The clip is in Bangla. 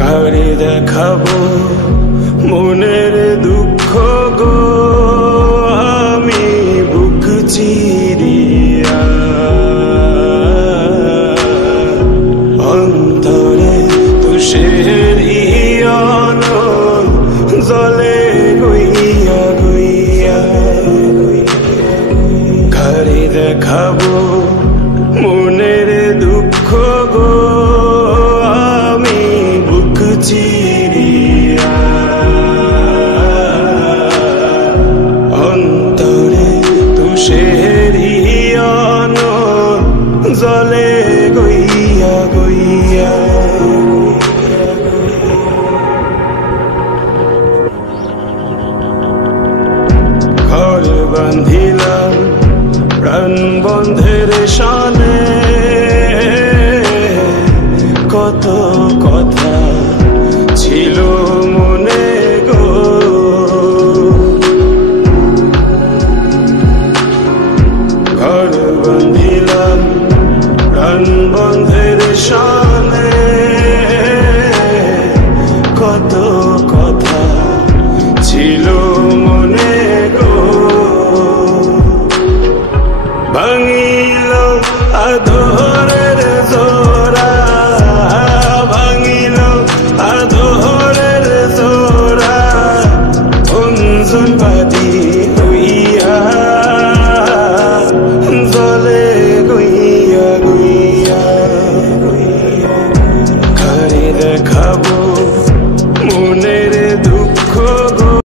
কারে দেখাবো মনের দুঃখ গো আমি বুক চিরিয়া অন্তরে তুষের হিয়ন জলে গইয়া গইয়া কারে দেখাবো মনের দুঃখ গো আমি বুক চিরিয়া অন্তরে তুষের হিয়ন জলে গইয়া গইয়া ঘর বান্ধিলাম প্রাণ বন্ধের শানে কত কথা ছিল মনে গো ঘর বান্ধিলাম প্রাণ বন্ধের শানে কত কথা ছিল মনে গো ভাঙিল আধরের